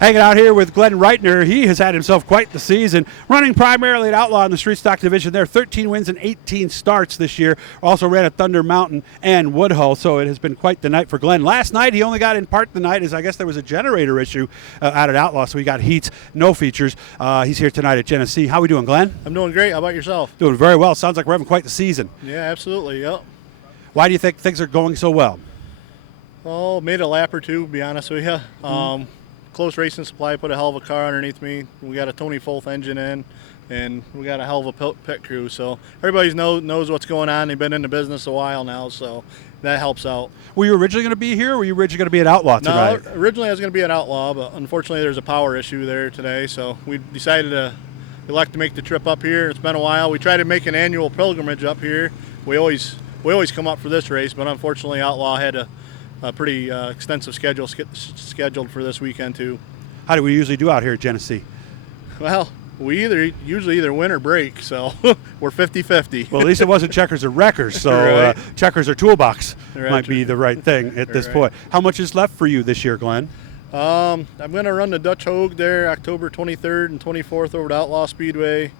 Hanging out here with Glenn Whritenour. He has had himself quite the season, running primarily at Outlaw in the Street Stock division there. 13 wins and 18 starts this year. Also ran at Thunder Mountain and Woodhull, so it has been quite the night for Glenn. Last night, he only got in part the night as I guess there was a generator issue out at Outlaw, so he got heats, no features. He's here tonight at Genesee. How are we doing, Glenn? I'm doing great. How about yourself? Doing very well. Sounds like we're having quite the season. Yeah, absolutely. Yep. Why do you think things are going so well? Oh, made a lap or two, to be honest with you. Close Racing Supply put a hell of a car underneath me. We got a Tony Fulth engine in, and we got a hell of a pit crew. So everybody knows what's going on. They've been in the business a while now, so that helps out. Were you originally going to be here, or were you originally going to be at Outlaw tonight? No, originally I was going to be at Outlaw, but unfortunately there's a power issue there today, so we decided to elect to make the trip up here. It's been a while. We try to make an annual pilgrimage up here. We always come up for this race, but unfortunately Outlaw had a pretty extensive schedule scheduled for this weekend too. How do we usually do out here at Genesee? Well, we usually either win or break, so we're 50-50. Well, at least it wasn't checkers or wreckers, so Right. Checkers or toolbox Right. might be the right thing at this Right. point. How much is left for you this year, Glenn? I'm going to run the Dutch Hogue there October 23rd and 24th over to Outlaw Speedway,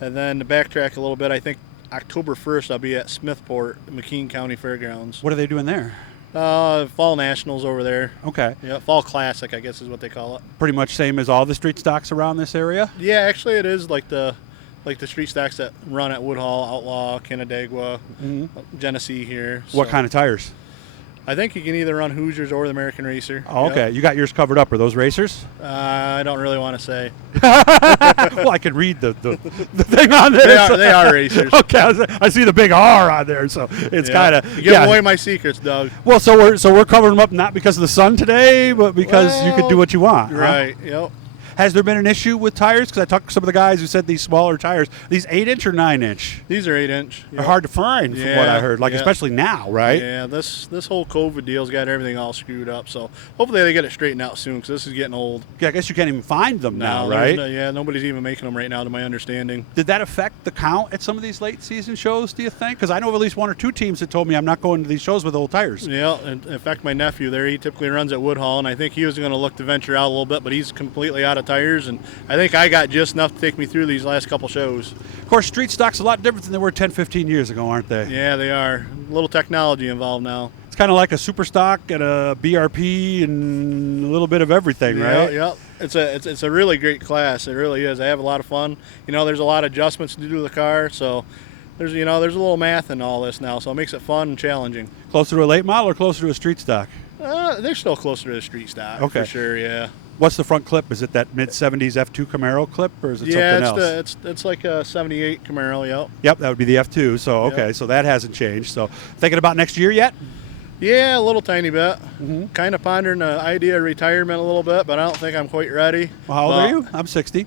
and then to backtrack a little bit, I think October 1st I'll be at Smithport, McKean County Fairgrounds. What are they doing there? Fall Nationals over there. Okay. Yeah, Fall Classic, I guess is what they call it. Pretty much same as all the street stocks around this area? Yeah, actually it is like the street stocks that run at Woodhull, Outlaw, Canandaigua, Genesee here. What So kind of tires? I think you can either run Hoosiers or the American Racer. Oh, okay. Yep. You got yours covered up. Are those racers? I don't really want to say. Well, I could read the thing on there. They are racers. Okay, I see the big R on there, so it's kind of You give away my secrets, Doug. Well, so we're covering them up not because of the sun today, but because you could do what you want. Huh? Right. Yep. Has there been an issue with tires? Because I talked to some of the guys who said these smaller tires, these 8-inch or 9-inch, These are 8-inch. are hard to find from what I heard. Like especially now, right? Yeah. This whole COVID deal's got everything all screwed up. So hopefully they get it straightened out soon because this is getting old. Yeah, I guess you can't even find them now, No, right? nobody's even making them right now, to my understanding. Did that affect the count at some of these late season shows, do you think? Because I know of at least one or two teams that told me I'm not going to these shows with old tires. Yeah, in fact, my nephew there, he typically runs at Woodhull, and I think he was going to look to venture out a little bit, but he's completely out of tires, and I think I got just enough to take me through these last couple shows. Of course, street stock's a lot different than they were 10, 15 years ago, aren't they? Yeah, they are. A little technology involved now. It's kind of like a super stock and a BRP and a little bit of everything, right? Yeah. It's a really great class. It really is. I have a lot of fun. There's a lot of adjustments to do to the car, so there's a little math in all this now, so it makes it fun and challenging. Closer to a late model or closer to a street stock? They're still closer to the street stock, Okay. for sure, yeah. What's the front clip? Is it that mid-70s F2 Camaro clip, or is it something else? It's like a 78 Camaro, yep. Yep, that would be the F2, so okay, Yep. so that hasn't changed. So thinking about next year yet? Yeah, a little tiny bit. Kind of pondering the idea of retirement a little bit, but I don't think I'm quite ready. Well, how old are you? I'm 60.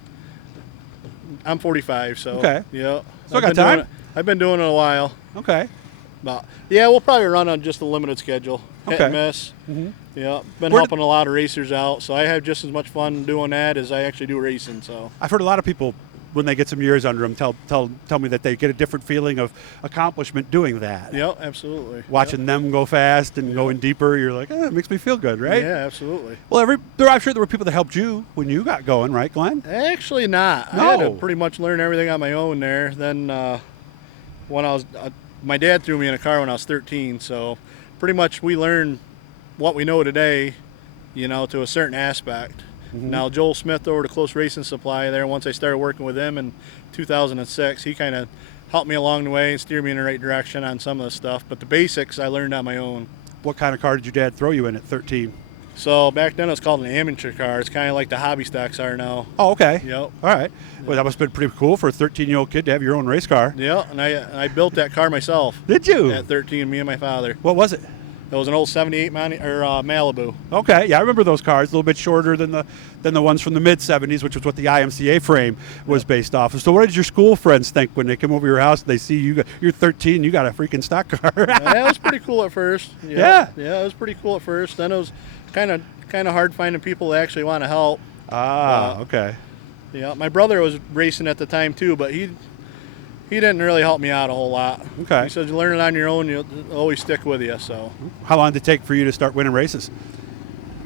I'm 45, so. Okay. Yeah. Still got time? I've been doing it a while. Okay. But yeah, we'll probably run on just a limited schedule. Hit Okay. and miss. Yeah, been Where helping a lot of racers out, so I have just as much fun doing that as I actually do racing. So I've heard a lot of people, when they get some years under them, tell me that they get a different feeling of accomplishment doing that. yeah, absolutely. Watching them go fast and going deeper, you're like, it makes me feel good, right? Yeah, absolutely. Well, I'm sure there were people that helped you when you got going, right, Glenn? Actually, not. No. I had to pretty much learn everything on my own there. Then when I was, my dad threw me in a car when I was 13, so pretty much we learned what we know today, to a certain aspect. Now, Joel Smith over to Close Racing Supply there, once I started working with him in 2006, he kind of helped me along the way and steered me in the right direction on some of the stuff. But the basics I learned on my own. What kind of car did your dad throw you in at 13? So back then it was called an amateur car. It's kind of like the hobby stocks are now. Oh, okay. Yep. All right. Well, that must have been pretty cool for a 13-year-old kid to have your own race car. Yeah, and I built that car myself. Did you? At 13, me and my father. What was it? It was an old 78 Malibu. Okay, yeah, I remember those cars, a little bit shorter than the ones from the mid-'70s, which was what the IMCA frame was based off of. So what did your school friends think when they came over your house and they see you're 13, you got a freaking stock car? Yeah, it was pretty cool at first. Yeah. Yeah, it was pretty cool at first. Then it was kind of hard finding people that actually want to help. Okay. Yeah, my brother was racing at the time too, but he didn't really help me out a whole lot. Okay. He said you learn it on your own, you'll always stick with you. So. How long did it take for you to start winning races?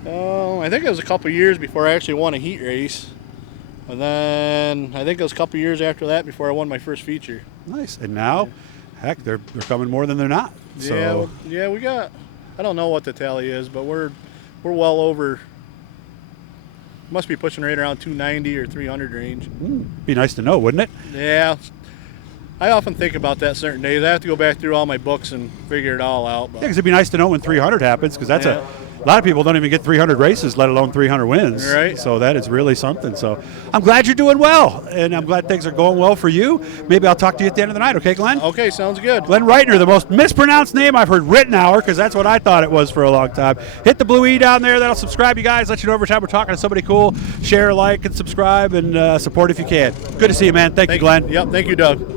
I I think it was a couple years before I actually won a heat race. And then I think it was a couple years after that before I won my first feature. Nice. And now, heck, they're coming more than they're not. So. Yeah, we got, I don't know what the tally is, but we're well over, must be pushing right around 290 or 300 range. Be nice to know, wouldn't it? Yeah. I often think about that certain days. I have to go back through all my books and figure it all out. Yeah, because it'd be nice to know when 300 happens, because that's a lot of people don't even get 300 races, let alone 300 wins. Right. So that is really something. So I'm glad you're doing well, and I'm glad things are going well for you. Maybe I'll talk to you at the end of the night, okay, Glenn? Okay, sounds good. Glenn Whritenour, the most mispronounced name I've heard, Whritenour, because that's what I thought it was for a long time. Hit the blue E down there. That'll subscribe you guys, let you know every time we're talking to somebody cool. Share, like, and subscribe, and support if you can. Good to see you, man. Thank you, Glenn. Yep, thank you, Doug.